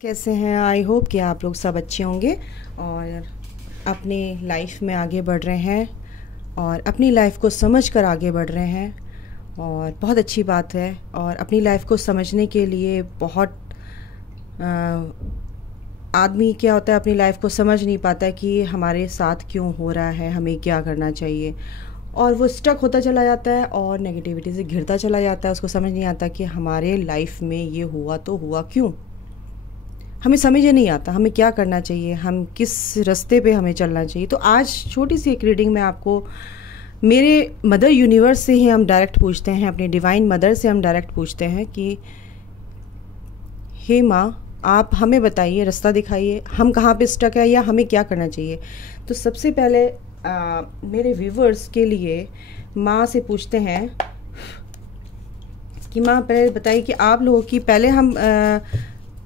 कैसे हैं? I hope कि आप लोग सब अच्छे होंगे और अपनी लाइफ में आगे बढ़ रहे हैं और अपनी लाइफ को समझ कर आगे बढ़ रहे हैं और बहुत अच्छी बात है। और अपनी लाइफ को समझने के लिए बहुत आदमी क्या होता है, अपनी लाइफ को समझ नहीं पाता कि हमारे साथ क्यों हो रहा है, हमें क्या करना चाहिए, और वो स्टक होता चला जाता है और नेगेटिविटी से घिरता चला जाता है। उसको समझ नहीं आता कि हमारे लाइफ में ये हुआ तो हुआ क्यों। हमें समझ ही नहीं आता हमें क्या करना चाहिए, हम किस रास्ते पे हमें चलना चाहिए। तो आज छोटी सी एक रीडिंग में आपको मेरे मदर यूनिवर्स से ही हम डायरेक्ट पूछते हैं, अपनी डिवाइन मदर से हम डायरेक्ट पूछते हैं कि हे माँ, आप हमें बताइए, रास्ता दिखाइए, हम कहाँ पे स्टक है या हमें क्या करना चाहिए। तो सबसे पहले मेरे व्यूवर्स के लिए माँ से पूछते हैं कि माँ पहले बताइए कि आप लोगों की, पहले हम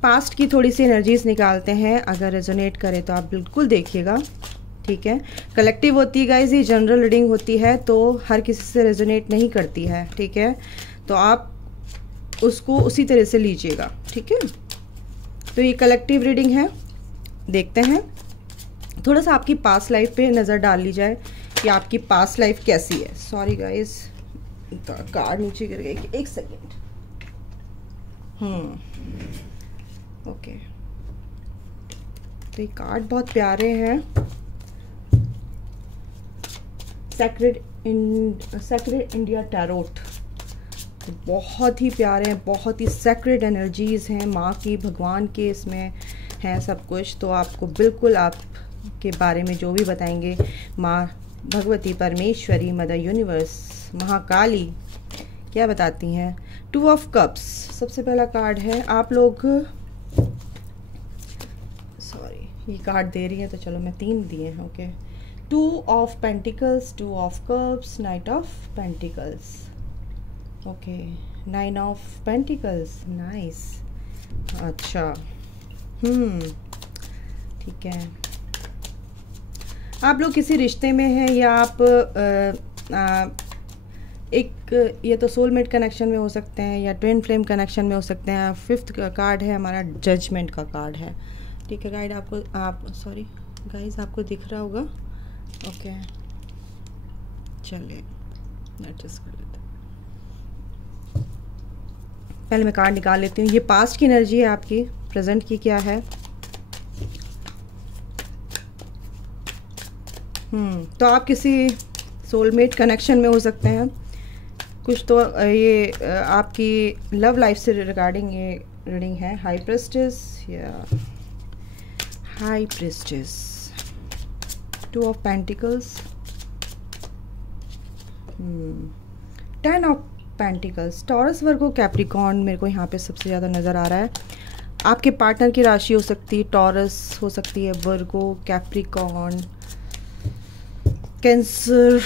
पास्ट की थोड़ी सी एनर्जीज निकालते हैं। अगर रेजोनेट करे तो आप बिल्कुल देखिएगा, ठीक है। कलेक्टिव होती है गाइस, ये जनरल रीडिंग होती है तो हर किसी से रेजोनेट नहीं करती है, ठीक है। तो आप उसको उसी तरह से लीजिएगा, ठीक है। तो ये कलेक्टिव रीडिंग है, देखते हैं। थोड़ा सा आपकी पास्ट लाइफ पे नज़र डाल ली जाए कि आपकी पास्ट लाइफ कैसी है। सॉरी गाइस, कार्ड नीचे गिर गई, एक सेकेंड। ओके, तो ये कार्ड बहुत प्यारे हैं। सैक्रेड इंडिया टैरोट, बहुत ही प्यारे हैं, बहुत ही सैक्रेड एनर्जीज हैं माँ की, भगवान के इसमें है सब कुछ। तो आपको बिल्कुल आपके बारे में जो भी बताएंगे माँ भगवती, परमेश्वरी, मदर यूनिवर्स, महाकाली क्या बताती हैं। 2 ऑफ कप्स सबसे पहला कार्ड है। आप लोग, ये कार्ड दे रही है तो चलो मैं 3 दिए हैं, okay. 2 of pentacles, 2 of cups, night of pentacles, okay, 9 of pentacles, nice. अच्छा, ठीक है। आप लोग किसी रिश्ते में हैं या आप एक, ये तो सोलमेट कनेक्शन में हो सकते हैं या ट्विन फ्लेम कनेक्शन में हो सकते हैं। 5th कार्ड है हमारा, जजमेंट का कार्ड है, ठीक है। गाइड आपको सॉरी गाइस, आपको दिख रहा होगा, ओके। चलिए एडजस्ट कर लेते हैं। पहले मैं कार्ड निकाल लेती हूँ। ये पास्ट की एनर्जी है आपकी, प्रेजेंट की क्या है। तो आप किसी सोलमेट कनेक्शन में हो सकते हैं कुछ। तो ये आपकी लव लाइफ से रिगार्डिंग ये रीडिंग है। हाई प्रिस्टेस या high priestess, 2 of pentacles, 10 of pentacles. Taurus, Virgo, Capricorn मेरे को यहाँ पे सबसे ज़्यादा नज़र आ रहा है। आपके पार्टनर की राशि हो सकती है टॉरस, हो सकती है वर्गो, कैप्रिकॉर्न, कैंसर,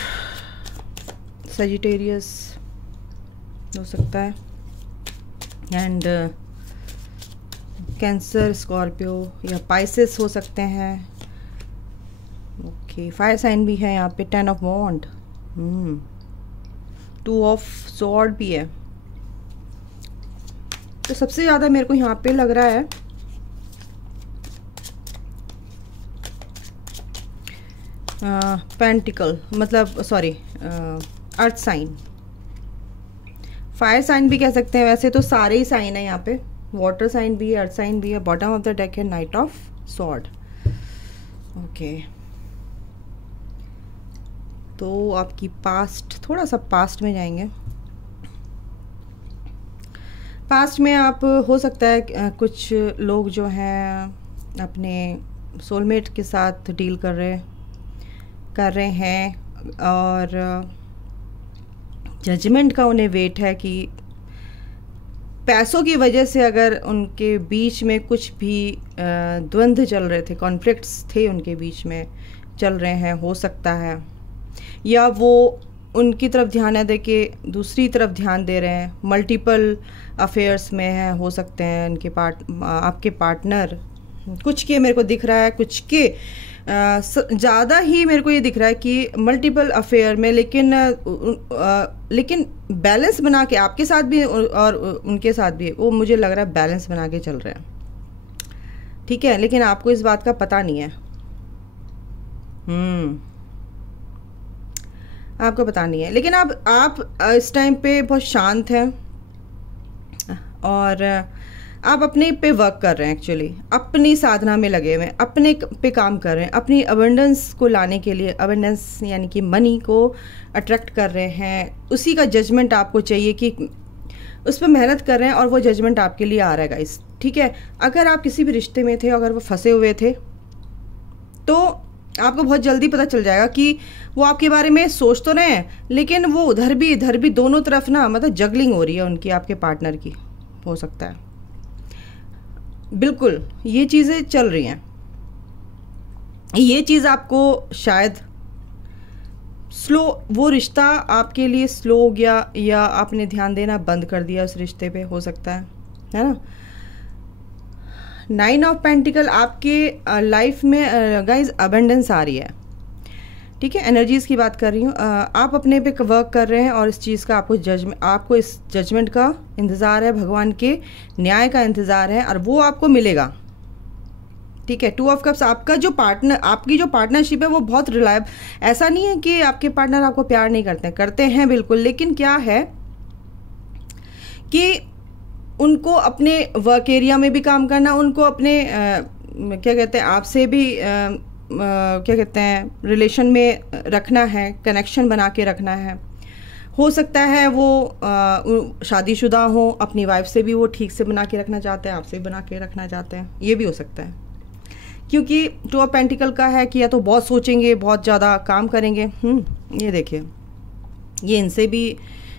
सजिटेरियस हो सकता है, एंड कैंसर, स्कॉर्पियो या पाइसेस हो सकते हैं, ओके। फायर साइन भी है यहाँ पे। 10 ऑफ वॉन्ड, 2 ऑफ स्वॉर्ड भी है। तो सबसे ज़्यादा मेरे को यहाँ पे लग रहा है पेंटिकल, मतलब sorry earth sign. Fire sign भी कह सकते हैं, वैसे तो सारे ही साइन है यहाँ पे, वाटर साइन भी है, अर्थ साइन भी है। बॉटम ऑफ द डेक है नाइट ऑफ सॉर्ड, ओके। तो आपकी पास्ट, थोड़ा सा पास्ट में जाएंगे। पास्ट में आप, हो सकता है कुछ लोग जो हैं अपने सोलमेट के साथ डील कर रहे हैं और जजमेंट का उन्हें वेट है कि पैसों की वजह से अगर उनके बीच में कुछ भी द्वंद्व चल रहे थे, कॉन्फ्लिक्ट्स थे उनके बीच में चल रहे हैं, हो सकता है, या वो उनकी तरफ ध्यान न दे के दूसरी तरफ ध्यान दे रहे हैं, मल्टीपल अफेयर्स में है, हो सकते हैं उनके आपके पार्टनर। कुछ के मेरे को दिख रहा है, कुछ के ज़्यादा ही मेरे को ये दिख रहा है कि मल्टीपल अफेयर में, लेकिन बैलेंस बना के आपके साथ भी और उनके साथ भी, वो मुझे लग रहा है बैलेंस बना के चल रहे हैं। ठीक है, लेकिन आपको इस बात का पता नहीं है। आपको पता नहीं है, लेकिन आप इस टाइम पे बहुत शांत हैं और आप अपने पे वर्क कर रहे हैं, एक्चुअली अपनी साधना में लगे हुए हैं, अपने पे काम कर रहे हैं, अपनी अबंडेंस को लाने के लिए, अबंडेंस यानी कि मनी को अट्रैक्ट कर रहे हैं। उसी का जजमेंट आपको चाहिए कि उस पर मेहनत कर रहे हैं और वो जजमेंट आपके लिए आ रहा है गाइस। ठीक है, अगर आप किसी भी रिश्ते में थे, अगर वो फंसे हुए थे, तो आपको बहुत जल्दी पता चल जाएगा कि वो आपके बारे में सोच तो रहे हैं, लेकिन वो उधर भी इधर भी दोनों तरफ ना मतलब जगलिंग हो रही है उनकी, आपके पार्टनर की, हो सकता है। बिल्कुल ये चीज़ें चल रही हैं। ये चीज़ आपको शायद स्लो, वो रिश्ता आपके लिए स्लो हो गया या आपने ध्यान देना बंद कर दिया उस रिश्ते पे, हो सकता है ना। 9 ऑफ पेंटिकल आपके लाइफ में गाइज अबंडेंस आ रही है। ठीक है, एनर्जीज़ की बात कर रही हूँ। आप अपने पे वर्क कर रहे हैं और इस चीज़ का आपको इस जजमेंट का इंतज़ार है, भगवान के न्याय का इंतज़ार है और वो आपको मिलेगा। ठीक है, 2 ऑफ कप्स आपका जो पार्टनर, आपकी जो पार्टनरशिप है वो बहुत रिलायबल। ऐसा नहीं है कि आपके पार्टनर आपको प्यार नहीं करते हैं बिल्कुल, लेकिन क्या है कि उनको अपने वर्क एरिया में भी काम करना, उनको अपने क्या कहते हैं आपसे भी क्या कहते हैं रिलेशन में रखना है, कनेक्शन बना के रखना है। हो सकता है वो शादीशुदा हो, अपनी वाइफ से भी वो ठीक से बना के रखना चाहते हैं, आपसे बना के रखना चाहते हैं, ये भी हो सकता है। क्योंकि 2 ऑफ पेंटिकल का है कि या तो बहुत सोचेंगे, बहुत ज़्यादा काम करेंगे। ये देखिए, ये इनसे भी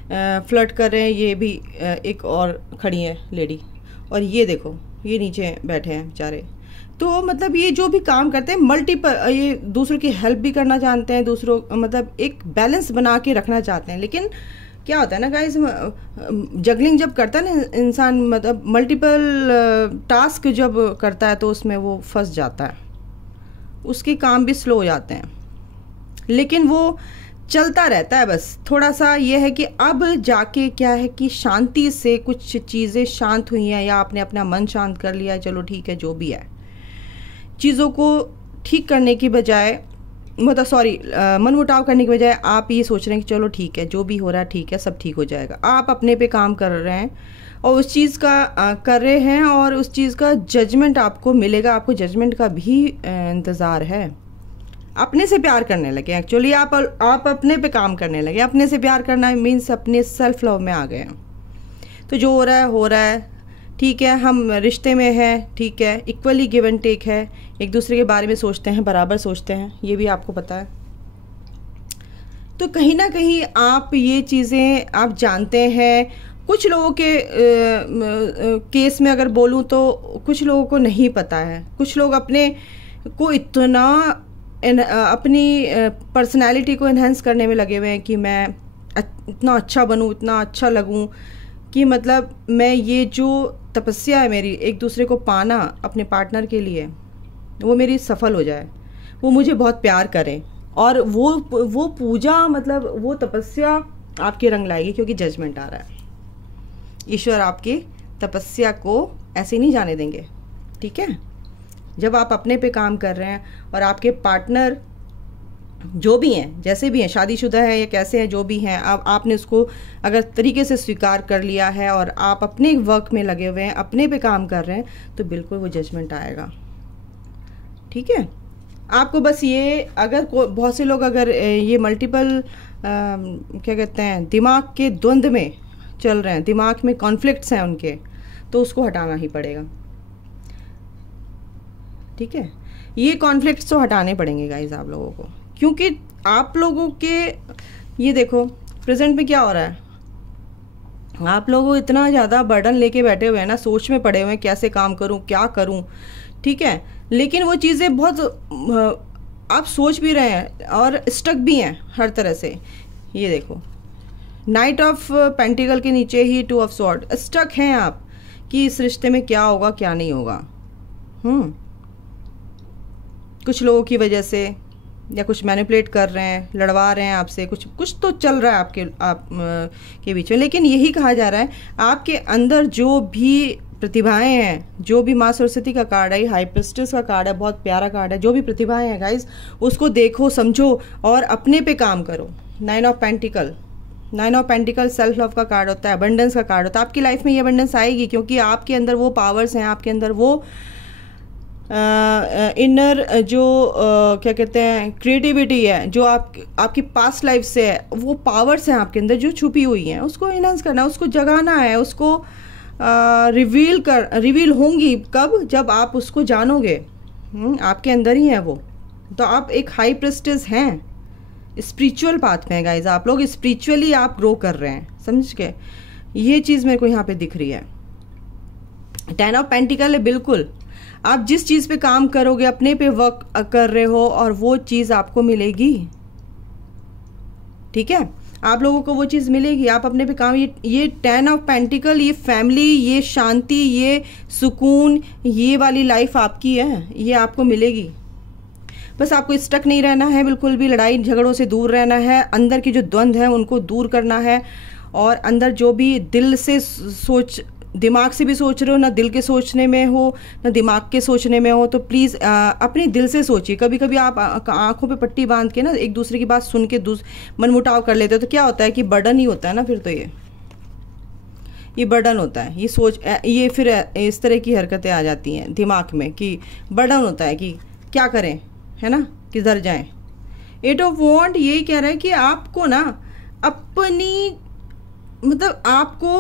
फ्लर्ट कर रहे हैं, ये भी एक और खड़ी है लेडी, और ये देखो ये नीचे बैठे हैं बेचारे। तो मतलब ये जो भी काम करते हैं मल्टीपल, ये दूसरों की हेल्प भी करना जानते हैं, दूसरों मतलब एक बैलेंस बना के रखना चाहते हैं। लेकिन क्या होता है ना गाइस, जगलिंग जब करता है ना इंसान, मतलब मल्टीपल टास्क जब करता है तो उसमें वो फंस जाता है, उसके काम भी स्लो हो जाते हैं। लेकिन वो चलता रहता है, बस थोड़ा सा ये है कि अब जाके क्या है कि शांति से कुछ चीज़ें शांत हुई हैं या आपने अपना मन शांत कर लिया है, चलो ठीक है जो भी है, चीज़ों को ठीक करने की बजाय मतलब मनमुटाव करने की बजाय आप ये सोच रहे हैं कि चलो ठीक है जो भी हो रहा है ठीक है, सब ठीक हो जाएगा। आप अपने पे काम कर रहे हैं और उस चीज़ का कर रहे हैं और उस चीज़ का जजमेंट आपको मिलेगा। आपको जजमेंट का भी इंतज़ार है। अपने से प्यार करने लगे, एक्चुअली आप अपने पे काम करने लगे। अपने से प्यार करना मीन्स अपने सेल्फ लव में आ गए हैं। तो जो हो रहा है ठीक है, हम रिश्ते में हैं, ठीक है, इक्वली गिव एंड टेक है, एक दूसरे के बारे में सोचते हैं, बराबर सोचते हैं, ये भी आपको पता है। तो कहीं ना कहीं आप ये चीज़ें आप जानते हैं। कुछ लोगों के केस में अगर बोलूँ तो कुछ लोगों को नहीं पता है। कुछ लोग अपने को इतना अपनी पर्सनैलिटी को इन्हेंस करने में लगे हुए हैं कि मैं इतना अच्छा बनूँ, इतना अच्छा लगूँ, कि मतलब मैं ये जो तपस्या है मेरी एक दूसरे को पाना अपने पार्टनर के लिए, वो मेरी सफल हो जाए, वो मुझे बहुत प्यार करें और वो पूजा मतलब वो तपस्या आपके रंग लाएगी, क्योंकि जजमेंट आ रहा है। ईश्वर आपकी तपस्या को ऐसे नहीं जाने देंगे। ठीक है, जब आप अपने पे काम कर रहे हैं और आपके पार्टनर जो भी हैं, जैसे भी हैं, शादीशुदा है या कैसे हैं, जो भी हैं, आपने उसको अगर तरीके से स्वीकार कर लिया है और आप अपने वर्क में लगे हुए हैं, अपने पे काम कर रहे हैं, तो बिल्कुल वो जजमेंट आएगा। ठीक है, आपको बस ये अगर बहुत से लोग अगर ये मल्टीपल क्या कहते हैं दिमाग के द्वंद्व में चल रहे हैं, दिमाग में कॉन्फ्लिक्ट्स हैं उनके, तो उसको हटाना ही पड़ेगा। ठीक है, ये कॉन्फ्लिक्ट्स तो हटाने पड़ेंगे गाइज आप लोगों को, क्योंकि आप लोगों के ये देखो प्रेजेंट में क्या हो रहा है। आप लोगों इतना ज़्यादा बर्डन लेके बैठे हुए हैं ना, सोच में पड़े हुए हैं कैसे काम करूं, क्या करूं। ठीक है, लेकिन वो चीज़ें बहुत आप सोच भी रहे हैं और स्टक भी हैं हर तरह से। ये देखो नाइट ऑफ पेंटिकल के नीचे ही 2 ऑफ स्वॉर्ड, स्टक हैं आप कि इस रिश्ते में क्या होगा क्या नहीं होगा। कुछ लोगों की वजह से या कुछ मैनिपुलेट कर रहे हैं, लड़वा रहे हैं आपसे, कुछ तो चल रहा है आप के बीच में। लेकिन यही कहा जा रहा है आपके अंदर जो भी प्रतिभाएं हैं, जो भी माँ सरस्वती का कार्ड है, हाई प्रिस्टेस का कार्ड है, बहुत प्यारा कार्ड है, जो भी प्रतिभाएं हैं गाइस उसको देखो, समझो और अपने पे काम करो। 9 of pentacle, 9 of pentacle self love का कार्ड होता है, अबंडेंस का कार्ड होता है। आपकी लाइफ में ये अबंडेंस आएगी क्योंकि आपके अंदर वो पावर्स हैं, आपके अंदर वो इनर जो क्या कहते हैं क्रिएटिविटी है, जो आपकी पास्ट लाइफ से है, वो पावर्स हैं आपके अंदर जो छुपी हुई हैं, उसको इनहांस करना, उसको जगाना है, उसको रिवील होंगी कब, जब आप उसको जानोगे। आपके अंदर ही है वो। तो आप एक हाई प्रिस्टेस हैं, स्पिरिचुअल पाथ में है गाइज, आप लोग स्पिरिचुअली आप ग्रो कर रहे हैं, समझ के। ये चीज़ मेरे को यहाँ पे दिख रही है। 10 ऑफ पेंटिकल है, बिल्कुल आप जिस चीज़ पे काम करोगे, अपने पे वर्क कर रहे हो और वो चीज़ आपको मिलेगी, ठीक है, आप लोगों को वो चीज़ मिलेगी, आप अपने पे काम। ये 10 ऑफ पेंटिकल, ये फैमिली, ये शांति, ये सुकून, ये वाली लाइफ आपकी है, ये आपको मिलेगी। बस आपको स्टक नहीं रहना है, बिल्कुल भी लड़ाई झगड़ों से दूर रहना है, अंदर की जो द्वंद्व है उनको दूर करना है, और अंदर जो भी दिल से दिमाग से भी सोच रहे हो, ना दिल के सोचने में हो ना दिमाग के सोचने में हो, तो प्लीज़ अपने दिल से सोचिए। कभी कभी आप आंखों पे पट्टी बांध के ना एक दूसरे की बात सुन के मनमुटाव कर लेते हो, तो क्या होता है कि बर्डन ही होता है ना, फिर तो ये बर्डन होता है, ये सोच, ये फिर इस तरह की हरकतें आ जाती हैं दिमाग में कि बर्डन होता है कि क्या करें, है ना, किधर जाएं। 8 ऑफ वॉन्ड यही कह रहा है कि आपको ना अपनी, मतलब आपको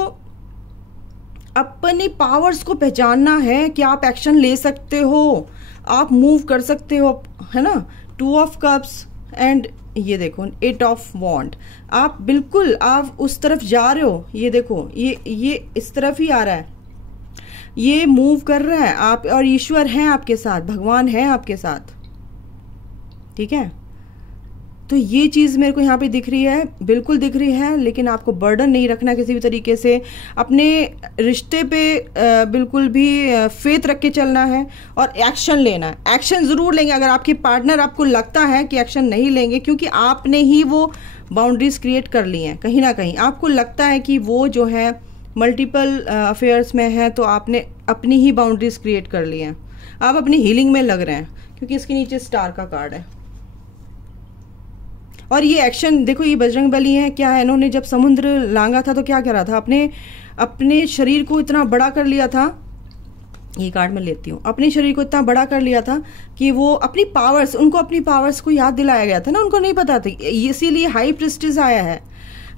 अपनी पावर्स को पहचानना है कि आप एक्शन ले सकते हो, आप मूव कर सकते हो, है ना। 2 ऑफ कप्स एंड ये देखो 8 ऑफ वॉन्ड, आप बिल्कुल आप उस तरफ जा रहे हो, ये देखो ये इस तरफ ही आ रहा है, ये मूव कर रहा है आप, और ईश्वर हैं आपके साथ, भगवान हैं आपके साथ, ठीक है। तो ये चीज़ मेरे को यहाँ पे दिख रही है, बिल्कुल दिख रही है, लेकिन आपको बर्डन नहीं रखना किसी भी तरीके से, अपने रिश्ते पे बिल्कुल भी फेथ रख के चलना है और एक्शन लेना है। एक्शन ज़रूर लेंगे अगर आपके पार्टनर, आपको लगता है कि एक्शन नहीं लेंगे क्योंकि आपने ही वो बाउंड्रीज क्रिएट कर ली हैं, कहीं ना कहीं आपको लगता है कि वो जो है मल्टीपल अफेयर्स में है, तो आपने अपनी ही बाउंड्रीज क्रिएट कर ली हैं, आप अपनी हीलिंग में लग रहे हैं, क्योंकि इसके नीचे स्टार का कार्ड है। और ये एक्शन देखो, ये बजरंगबली है, क्या है, इन्होंने जब समुद्र लांगा था तो क्या करा था, अपने शरीर को इतना बड़ा कर लिया था, ये कार्ड मैं लेती हूँ, अपने शरीर को इतना बड़ा कर लिया था कि वो अपनी पावर्स, उनको अपनी पावर्स को याद दिलाया गया था ना, उनको नहीं पता था, इसीलिए हाई प्रिस्टेस आया है।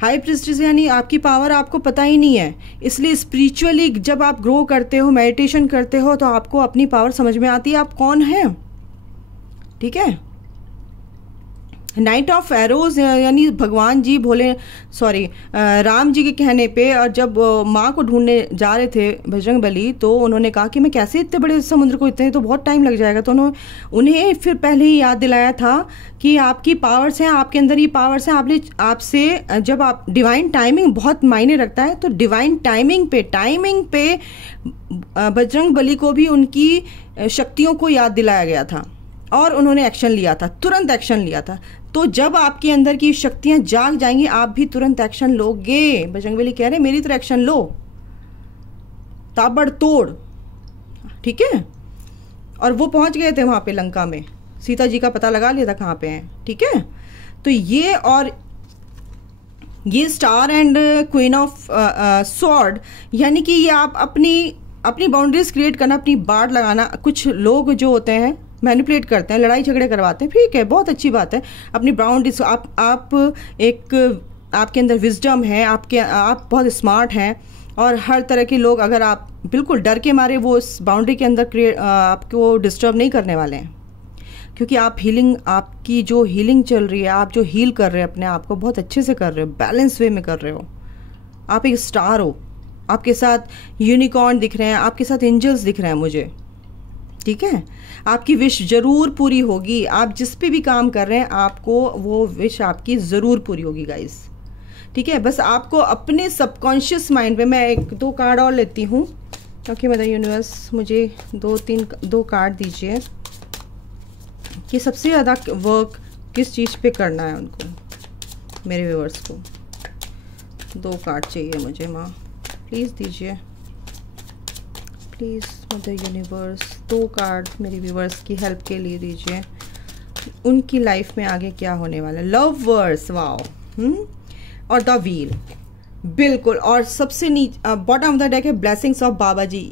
हाई प्रिस्टेस यानी आपकी पावर आपको पता ही नहीं है, इसलिए स्पिरिचुअली जब आप ग्रो करते हो, मेडिटेशन करते हो, तो आपको अपनी पावर समझ में आती है, आप कौन हैं, ठीक है। नाइट ऑफ एरोज यानी भगवान जी राम जी के कहने पे, और जब माँ को ढूंढने जा रहे थे बजरंगबली, तो उन्होंने कहा कि मैं कैसे इतने बड़े समुद्र को, इतने तो बहुत टाइम लग जाएगा, तो उन्हें फिर पहले ही याद दिलाया था कि आपकी पावर्स हैं, आपके अंदर ये पावर्स हैं, आपसे जब आप डिवाइन टाइमिंग बहुत मायने रखता है, तो डिवाइन टाइमिंग पे बजरंगबली को भी उनकी शक्तियों को याद दिलाया गया था और उन्होंने एक्शन लिया था, तुरंत एक्शन लिया था। तो जब आपके अंदर की शक्तियां जाग जाएंगी, आप भी तुरंत एक्शन लोगे। बजरंगबली कह रहे मेरी तरह एक्शन लो, ताबड़तोड़, ठीक है। और वो पहुंच गए थे वहां पे लंका में, सीता जी का पता लगा लिया था कहाँ पे हैं, ठीक है। तो ये, और ये star and queen of sword, यानी कि ये आप अपनी बाउंड्रीज क्रिएट करना, अपनी बाड़ लगाना। कुछ लोग जो होते हैं मैनिपुलेट करते हैं, लड़ाई झगड़े करवाते हैं, ठीक है, बहुत अच्छी बात है, अपनी बाउंड्रीज, आपके अंदर विजडम है, आप बहुत स्मार्ट हैं, और हर तरह के लोग, अगर आप बिल्कुल डर के मारे वो इस बाउंड्री के अंदर आपको डिस्टर्ब नहीं करने वाले हैं, क्योंकि आपकी जो हीलिंग चल रही है, आप जो हील कर रहे हैं अपने आप को, बहुत अच्छे से कर रहे हो, बैलेंस वे में कर रहे हो, आप एक स्टार हो, आपके साथ यूनिकॉर्न दिख रहे हैं, आपके साथ एंजल्स दिख रहे हैं मुझे, ठीक है। आपकी विश जरूर पूरी होगी, आप जिस पे भी काम कर रहे हैं, आपको वो विश आपकी ज़रूर पूरी होगी गाइस, ठीक है। बस आपको अपने सबकॉन्शियस माइंड में, मैं 1-2 कार्ड और लेती हूँ, ओके मदर यूनिवर्स, मुझे 2 कार्ड दीजिए कि सबसे ज़्यादा वर्क किस चीज़ पे करना है उनको, मेरे व्यूअर्स को। 2 कार्ड चाहिए मुझे माँ, प्लीज़ दीजिए। प्लीज़ मदर यूनिवर्स 2 कार्ड मेरी व्यूवर्स की हेल्प के लिए दीजिए। उनकी लाइफ में आगे क्या होने वाला है? लवर्स, वाओ, और द व्हील, बिल्कुल। और सबसे नीचे बॉटम ऑफ द डेक है ब्लेसिंग्स ऑफ बाबा जी,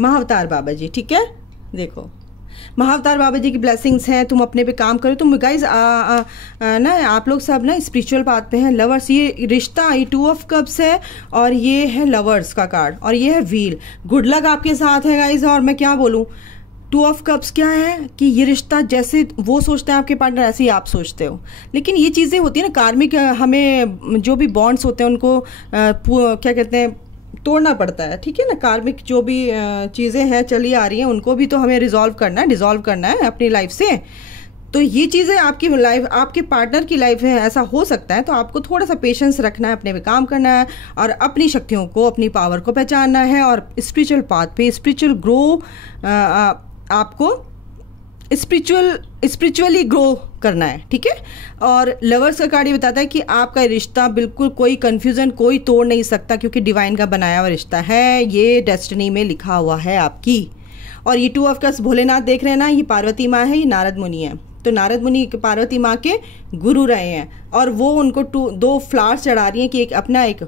महाअवतार बाबा जी। ठीक है, देखो महाअवतार बाबा जी की ब्लेसिंग्स हैं, तुम अपने पे काम करो। तुम गाइज ना आप लोग सब ना स्पिरिचुअल पाथ पे हैं। लवर्स, ये रिश्ता, ये 2 ऑफ कप्स है और ये है लवर्स का कार्ड और ये है व्हील। गुड लक आपके साथ है गाइज। और मैं क्या बोलूँ, 2 ऑफ कप्स क्या है कि ये रिश्ता जैसे वो सोचते हैं आपके पार्टनर, ऐसे ही आप सोचते हो। लेकिन ये चीज़ें होती है ना कार्मिक, हमें जो भी बॉन्ड्स होते हैं उनको क्या कहते हैं, तोड़ना पड़ता है। ठीक है ना, कार्मिक जो भी चीज़ें हैं चली आ रही हैं उनको भी तो हमें डिज़ोल्व करना है अपनी लाइफ से। तो ये चीज़ें आपकी लाइफ, आपके पार्टनर की लाइफ में ऐसा हो सकता है, तो आपको थोड़ा सा पेशेंस रखना है, अपने पे काम करना है और अपनी शक्तियों को, अपनी पावर को पहचानना है और स्पिरिचुअल पाथ पे स्पिरिचुअल ग्रो, आपको स्पिरिचुअली ग्रो करना है। ठीक है। और लवर्स का कार्ड ये बताता है कि आपका रिश्ता बिल्कुल कोई कंफ्यूजन कोई तोड़ नहीं सकता, क्योंकि डिवाइन का बनाया हुआ रिश्ता है, ये डेस्टिनी में लिखा हुआ है आपकी। और ये 2 ऑफ कप्स भोलेनाथ देख रहे हैं ना, ये पार्वती माँ है, ये नारद मुनि है। तो नारद मुनि पार्वती माँ के गुरु रहे हैं और वो उनको 2 फ्लावर्स चढ़ा रही हैं कि एक अपना, एक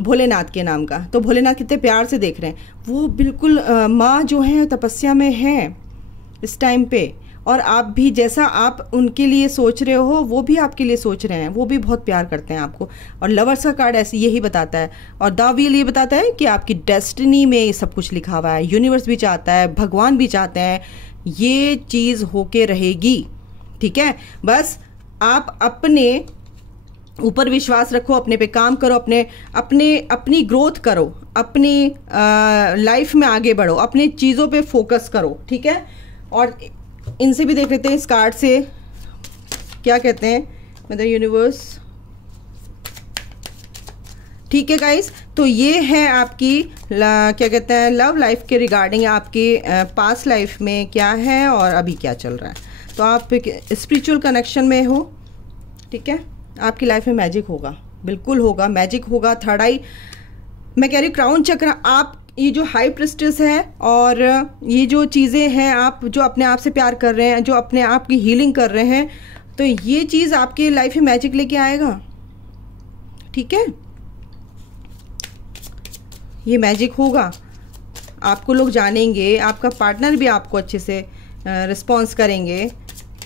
भोलेनाथ के नाम का। तो भोलेनाथ कितने प्यार से देख रहे हैं, वो बिल्कुल माँ जो है तपस्या में है इस टाइम पे। और आप भी जैसा आप उनके लिए सोच रहे हो वो भी आपके लिए सोच रहे हैं, वो भी बहुत प्यार करते हैं आपको। और लवर्स का कार्ड ऐसे यही बताता है। और द व्हील ये बताता है कि आपकी डेस्टिनी में ये सब कुछ लिखा हुआ है, यूनिवर्स भी चाहता है, भगवान भी चाहते हैं, ये चीज़ होके रहेगी। ठीक है, बस आप अपने ऊपर विश्वास रखो, अपने पे काम करो, अपनी ग्रोथ करो, अपनी लाइफ में आगे बढ़ो, अपनी चीज़ों पे फोकस करो। ठीक है। और इनसे भी देख लेते हैं इस कार्ड से क्या कहते हैं मदर यूनिवर्स। ठीक है गाइस, तो ये है आपकी क्या कहते हैं लव लाइफ के रिगार्डिंग, आपकी पास्ट लाइफ में क्या है और अभी क्या चल रहा है। तो आप स्पिरिचुअल कनेक्शन में हो। ठीक है, आपकी लाइफ में मैजिक होगा, बिल्कुल होगा, मैजिक होगा। थर्ड आई, मैं कह रही हूँ क्राउन चक्र, आप ये जो हाई प्रिस्टेस है और ये जो चीज़ें हैं, आप जो अपने आप से प्यार कर रहे हैं, जो अपने आप की हीलिंग कर रहे हैं, तो ये चीज़ आपकी लाइफ में मैजिक लेके आएगा। ठीक है, ये मैजिक होगा, आपको लोग जानेंगे, आपका पार्टनर भी आपको अच्छे से रिस्पॉन्स करेंगे,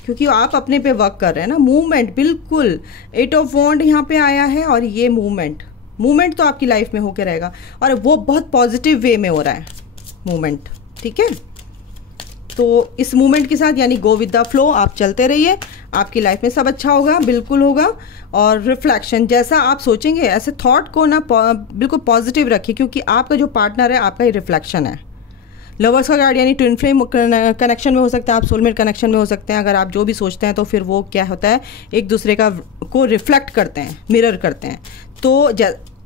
क्योंकि आप अपने पे वर्क कर रहे हैं ना। मूवमेंट, बिल्कुल 8 ऑफ वॉन्ड यहाँ पे आया है और ये मूवमेंट तो आपकी लाइफ में होकर रहेगा और वो बहुत पॉजिटिव वे में हो रहा है मूवमेंट। ठीक है, तो इस मूवमेंट के साथ यानी गो विद द फ्लो, आप चलते रहिए, आपकी लाइफ में सब अच्छा होगा, बिल्कुल होगा। और रिफ्लेक्शन, जैसा आप सोचेंगे ऐसे थॉट को ना बिल्कुल पॉजिटिव रखिए, क्योंकि आपका जो पार्टनर है आपका ही रिफ्लेक्शन है। लवर्स का कार्ड यानी ट्विन फ्लेम कनेक्शन में हो सकता है, आप सोलमेट कनेक्शन में हो सकते हैं। अगर आप जो भी सोचते हैं तो फिर वो क्या होता है, एक दूसरे का को रिफ्लेक्ट करते हैं, मिरर करते हैं। तो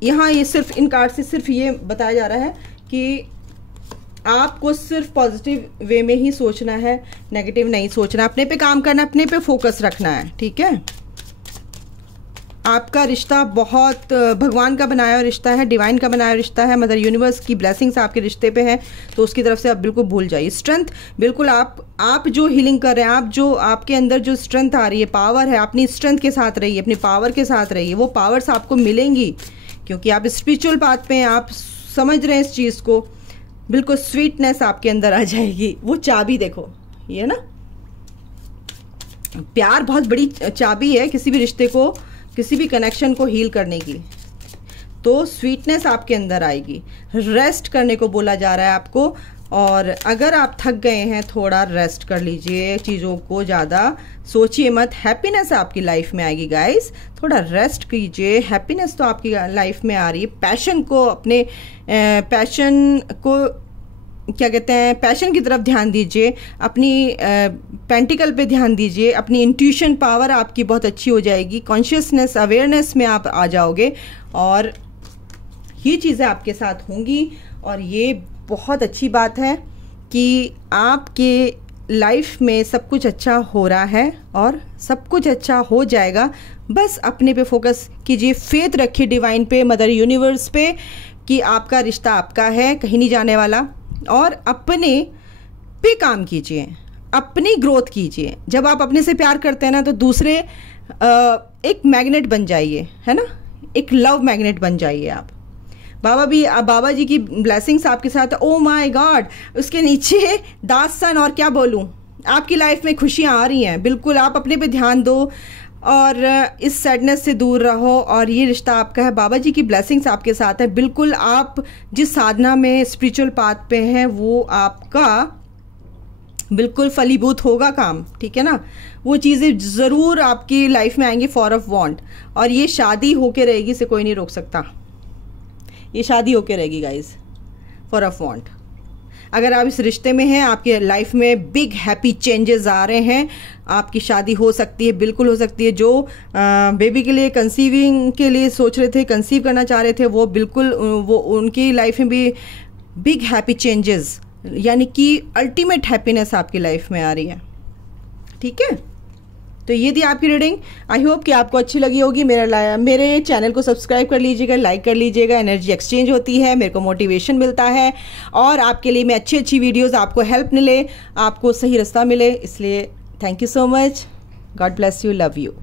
यहाँ ये सिर्फ इन कार्ड से सिर्फ ये बताया जा रहा है कि आपको सिर्फ पॉजिटिव वे में ही सोचना है, नेगेटिव नहीं सोचना, अपने पे काम करना, अपने पे फोकस रखना है। ठीक है, आपका रिश्ता बहुत भगवान का बनाया हुआ रिश्ता है, डिवाइन का बनाया रिश्ता है, मदर यूनिवर्स की ब्लेसिंग्स आपके रिश्ते पे है, तो उसकी तरफ से आप बिल्कुल भूल जाइए। स्ट्रेंथ, बिल्कुल आप जो हीलिंग कर रहे हैं, आप जो आपके अंदर जो स्ट्रेंथ आ रही है, पावर है, अपनी स्ट्रेंथ के साथ रहिए, अपनी पावर के साथ रहिए, वो पावर्स आपको मिलेंगी, क्योंकि आप स्पिरिचुअल पाथ पे हैं, आप समझ रहे हैं इस चीज़ को। बिल्कुल स्वीटनेस आपके अंदर आ जाएगी। वो चाबी देखो, ये ना प्यार बहुत बड़ी चाबी है किसी भी रिश्ते को, किसी भी कनेक्शन को हील करने की। तो स्वीटनेस आपके अंदर आएगी। रेस्ट करने को बोला जा रहा है आपको, और अगर आप थक गए हैं थोड़ा रेस्ट कर लीजिए, चीज़ों को ज़्यादा सोचिए मत। हैप्पीनेस आपकी लाइफ में आएगी गाइस, थोड़ा रेस्ट कीजिए, हैप्पीनेस तो आपकी लाइफ में आ रही है। पैशन को, अपने पैशन को क्या कहते हैं, पैशन की तरफ ध्यान दीजिए, अपनी पेंटिकल पे ध्यान दीजिए, अपनी इंट्यूशन पावर आपकी बहुत अच्छी हो जाएगी, कॉन्शियसनेस अवेयरनेस में आप आ जाओगे और ये चीज़ें आपके साथ होंगी। और ये बहुत अच्छी बात है कि आपके लाइफ में सब कुछ अच्छा हो रहा है और सब कुछ अच्छा हो जाएगा। बस अपने पे फोकस कीजिए, फेथ रखिए डिवाइन पे, मदर यूनिवर्स पे, कि आपका रिश्ता आपका है, कहीं नहीं जाने वाला। और अपने पे काम कीजिए, अपनी ग्रोथ कीजिए। जब आप अपने से प्यार करते हैं ना तो दूसरे एक मैग्नेट बन जाइए, है ना, एक लव मैग्नेट बन जाइए आप। बाबा जी की ब्लेसिंग्स आपके साथ। ओ माय गॉड, उसके नीचे दास सन, और क्या बोलूं, आपकी लाइफ में खुशियां आ रही हैं। बिल्कुल आप अपने पे ध्यान दो और इस सैडनेस से दूर रहो, और ये रिश्ता आपका है। बाबा जी की ब्लेसिंग्स आपके साथ है। बिल्कुल आप जिस साधना में, स्पिरिचुअल पाथ पे हैं, वो आपका बिल्कुल फलीभूत होगा काम, ठीक है ना। वो चीज़ें ज़रूर आपकी लाइफ में आएंगी फॉर ऑफ वांट, और ये शादी होके रहेगी, इसे कोई नहीं रोक सकता। ये शादी होके रहेगी गाइज, फॉर ऑफ वांट। अगर आप इस रिश्ते में हैं, आपके लाइफ में बिग हैप्पी चेंजेस आ रहे हैं, आपकी शादी हो सकती है, बिल्कुल हो सकती है। जो बेबी के लिए, कंसीविंग के लिए सोच रहे थे, कंसीव करना चाह रहे थे, वो बिल्कुल वो उनकी लाइफ में भी बिग हैप्पी चेंजेस, यानी कि अल्टीमेट हैप्पीनेस आपकी लाइफ में आ रही है, ठीक है। तो ये थी आपकी रीडिंग। आई होप कि आपको अच्छी लगी होगी। मेरे चैनल को सब्सक्राइब कर लीजिएगा, लाइक कर लीजिएगा। एनर्जी एक्सचेंज होती है, मेरे को मोटिवेशन मिलता है, और आपके लिए मैं अच्छी वीडियोस, आपको हेल्प मिले, आपको सही रास्ता मिले। इसलिए thank you so much. God bless you, love you.